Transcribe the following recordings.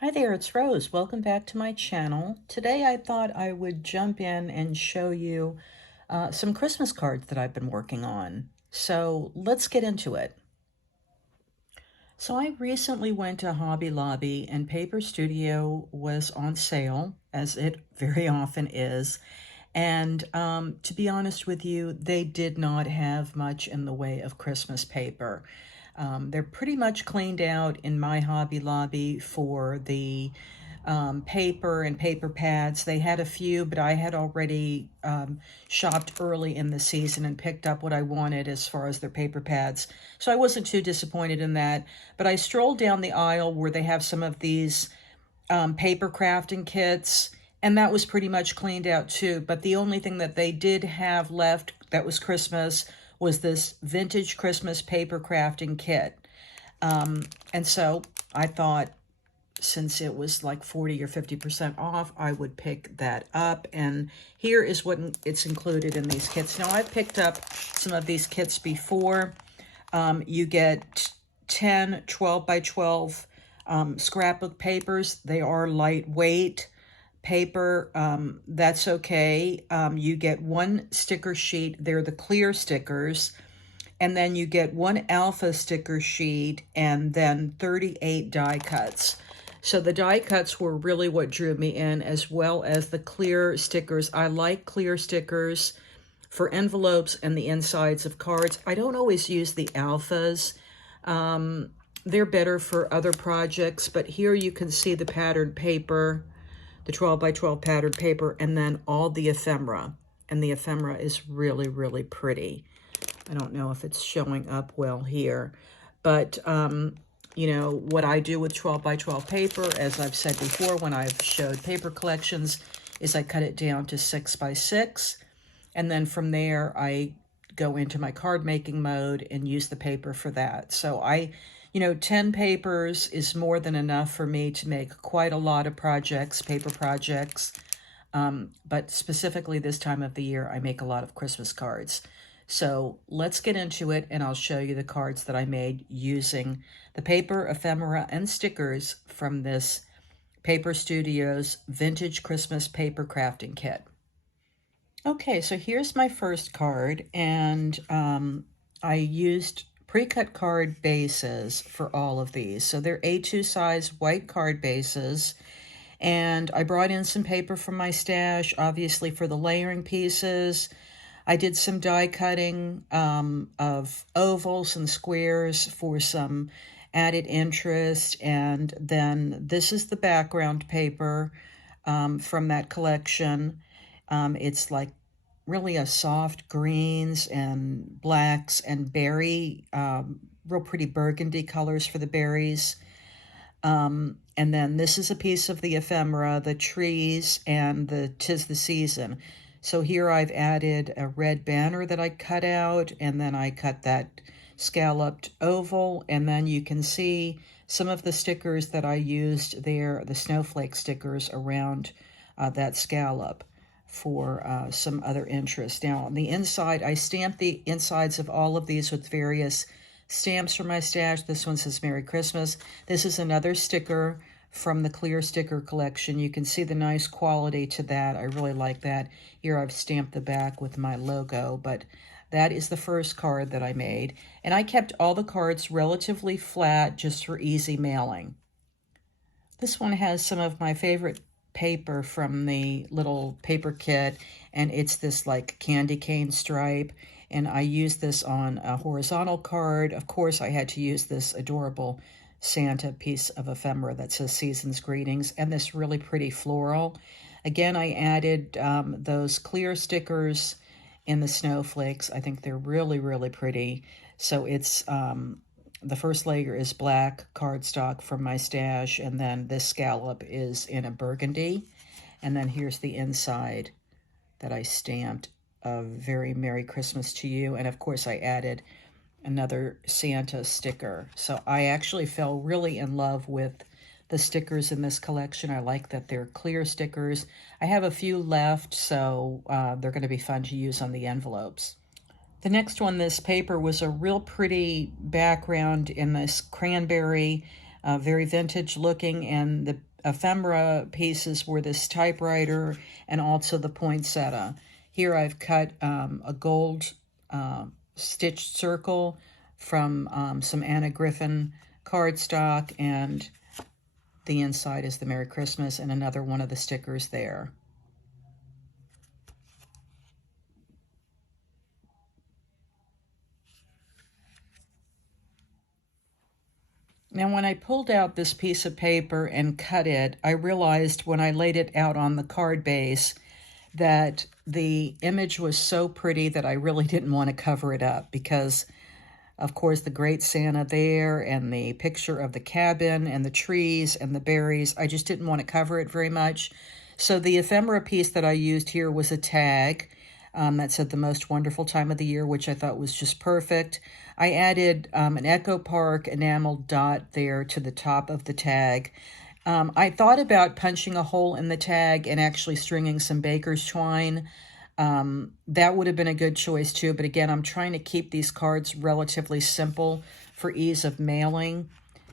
Hi there, it's Rose. Welcome back to my channel. Today I thought I would jump in and show you some Christmas cards that I've been working on. So let's get into it. So I recently went to Hobby Lobby and Paper Studio was on sale, as it very often is. And to be honest with you, they did not have much in the way of Christmas paper. They're pretty much cleaned out in my Hobby Lobby for the paper and paper pads. They had a few, but I had already shopped early in the season and picked up what I wanted as far as their paper pads. So I wasn't too disappointed in that. But I strolled down the aisle where they have some of these paper crafting kits, and that was pretty much cleaned out too. But the only thing that they did have left that was Christmas was this vintage Christmas paper crafting kit. And so I thought, since it was like 40 or 50% off, I would pick that up. And here is what it's included in these kits. Now, I've picked up some of these kits before. You get 10 12 by 12 scrapbook papers. They are lightweight paper. That's okay. You get one sticker sheet. They're the clear stickers. And then you get one alpha sticker sheet and then 38 die cuts. So the die cuts were really what drew me in, as well as the clear stickers. I like clear stickers for envelopes and the insides of cards. I don't always use the alphas. They're better for other projects, but here you can see the patterned paper, the 12 by 12 patterned paper, and then all the ephemera. And the ephemera is really, really pretty. I don't know if it's showing up well here, but you know, what I do with 12 by 12 paper, as I've said before when I've showed paper collections, is I cut it down to 6 by 6. And then from there, I go into my card making mode and use the paper for that. So 10 papers is more than enough for me to make quite a lot of projects, paper projects. But specifically this time of the year, I make a lot of Christmas cards. So let's get into it, and I'll show you the cards that I made using the paper, ephemera, and stickers from this Paper Studios Vintage Christmas Paper Crafting Kit. Okay, so here's my first card, and I used pre-cut card bases for all of these. So they're A2 size white card bases, and I brought in some paper from my stash, obviously for the layering pieces. I did some die cutting of ovals and squares for some added interest. And then this is the background paper from that collection. It's like really a soft greens and blacks and berry, real pretty burgundy colors for the berries. And then this is a piece of the ephemera, the trees, and the 'Tis the Season. So here I've added a red banner that I cut out, and then I cut that scalloped oval, and then you can see some of the stickers that I used there, the snowflake stickers around that scallop for some other interest. Now on the inside, I stamped the insides of all of these with various stamps from my stash. This one says Merry Christmas. This is another sticker from the clear sticker collection. You can see the nice quality to that. I really like that. Here I've stamped the back with my logo, but that is the first card that I made. And I kept all the cards relatively flat just for easy mailing. This one has some of my favorite paper from the little paper kit, and it's this like candy cane stripe. And I used this on a horizontal card. Of course, I had to use this adorable Santa piece of ephemera that says Season's Greetings, and this really pretty floral. Again, I added those clear stickers in the snowflakes. I think they're really, really pretty. So it's the first layer is black cardstock from my stash, and then this scallop is in a burgundy. And then here's the inside that I stamped, a very Merry Christmas to you. And of course, I added another Santa sticker. So I actually fell really in love with the stickers in this collection. I like that they're clear stickers. I have a few left, so they're going to be fun to use on the envelopes. The next one, this paper, was a real pretty background in this cranberry, very vintage looking, and the ephemera pieces were this typewriter and also the poinsettia. Here I've cut a gold stitched circle from some Anna Griffin cardstock, and the inside is the Merry Christmas and another one of the stickers there. Now, when I pulled out this piece of paper and cut it, I realized when I laid it out on the card base that the image was so pretty that I really didn't want to cover it up because, of course, the Great Santa there and the picture of the cabin and the trees and the berries, I just didn't want to cover it very much. So the ephemera piece that I used here was a tag that said the most wonderful time of the year, which I thought was just perfect. I added an Echo Park enamel dot there to the top of the tag. I thought about punching a hole in the tag and actually stringing some baker's twine. That would have been a good choice too, but again, I'm trying to keep these cards relatively simple for ease of mailing.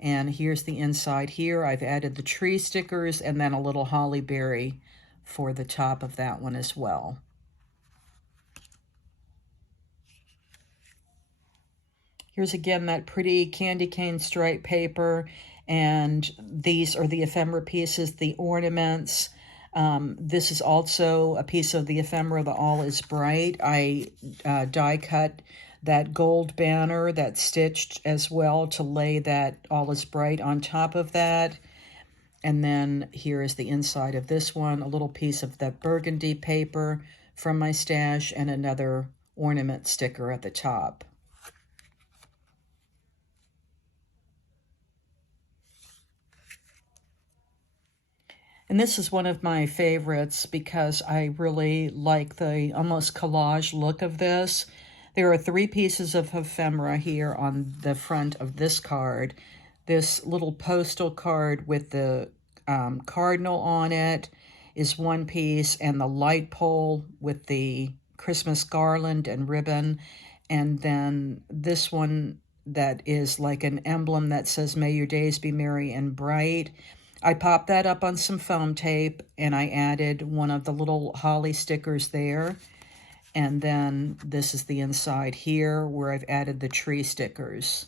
And here's the inside here. I've added the tree stickers and then a little holly berry for the top of that one as well. Here's again that pretty candy cane stripe paper, and these are the ephemera pieces, the ornaments. This is also a piece of the ephemera, the All is Bright. I die cut that gold banner that's stitched as well to lay that All is Bright on top of that. And then here is the inside of this one, a little piece of that burgundy paper from my stash and another ornament sticker at the top. And this is one of my favorites because I really like the almost collage look of this. There are 3 pieces of ephemera here on the front of this card. This little postal card with the cardinal on it is one piece, and the light pole with the Christmas garland and ribbon. And then this one that is like an emblem that says, "May your days be merry and bright." I popped that up on some foam tape, and I added one of the little holly stickers there. And then this is the inside here where I've added the tree stickers.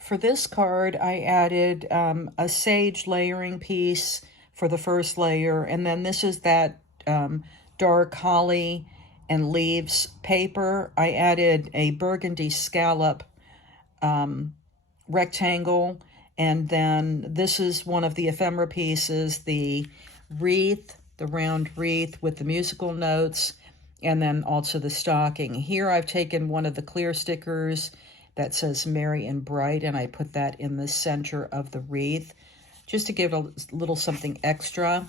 For this card, I added a sage layering piece for the first layer, and then this is that dark holly and leaves paper. I added a burgundy scallop rectangle, and then this is one of the ephemera pieces, the wreath, the round wreath with the musical notes, and then also the stocking. Here I've taken one of the clear stickers that says Merry and Bright, and I put that in the center of the wreath just to give a little something extra.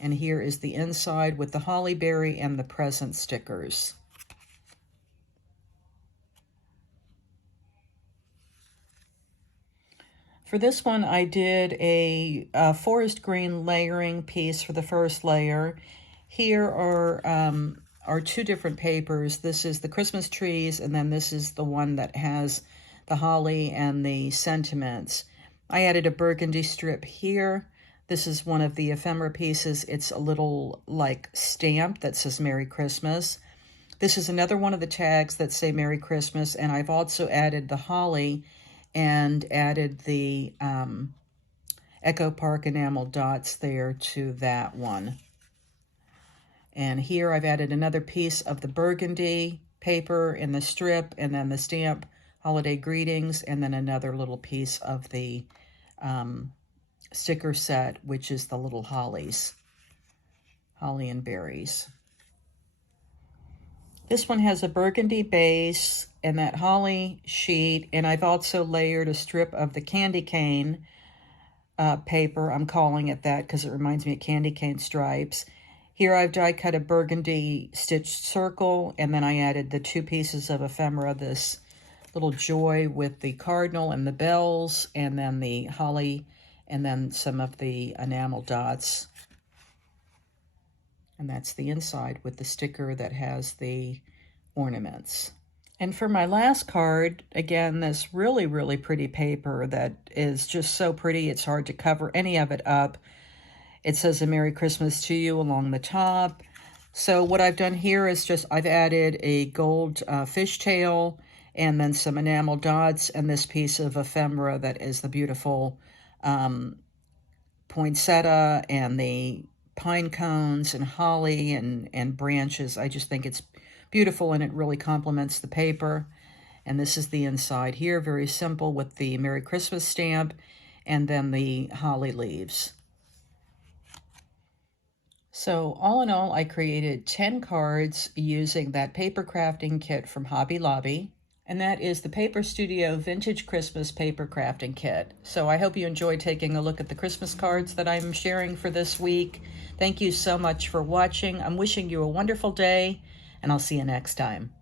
And here is the inside with the holly berry and the present stickers. For this one, I did a forest green layering piece for the first layer. Here are 2 different papers. This is the Christmas trees, and then this is the one that has the holly and the sentiments. I added a burgundy strip here. This is one of the ephemera pieces. It's a little like stamp that says Merry Christmas. This is another one of the tags that say Merry Christmas, and I've also added the holly and added the Echo Park enamel dots there to that one. And here I've added another piece of the burgundy paper in the strip, and then the stamp holiday greetings, and then another little piece of the sticker set, which is the little hollies, holly and berries. This one has a burgundy base and that holly sheet, and I've also layered a strip of the candy cane paper. I'm calling it that because it reminds me of candy cane stripes. Here I've die cut a burgundy stitched circle, and then I added the 2 pieces of ephemera, this little joy with the cardinal and the bells, and then the holly, and then some of the enamel dots. And that's the inside with the sticker that has the ornaments. And for my last card, again, this really, really pretty paper that is just so pretty, it's hard to cover any of it up. It says a Merry Christmas to you along the top. So what I've done here is just I've added a gold fishtail and then some enamel dots and this piece of ephemera that is the beautiful poinsettia and the pine cones and holly and branches. I just think it's beautiful and it really complements the paper. And this is the inside here, very simple with the Merry Christmas stamp and then the holly leaves. So all in all, I created 10 cards using that paper crafting kit from Hobby Lobby. And that is the Paper Studio Vintage Christmas Paper Crafting Kit. So I hope you enjoyed taking a look at the Christmas cards that I'm sharing for this week. Thank you so much for watching. I'm wishing you a wonderful day, and I'll see you next time.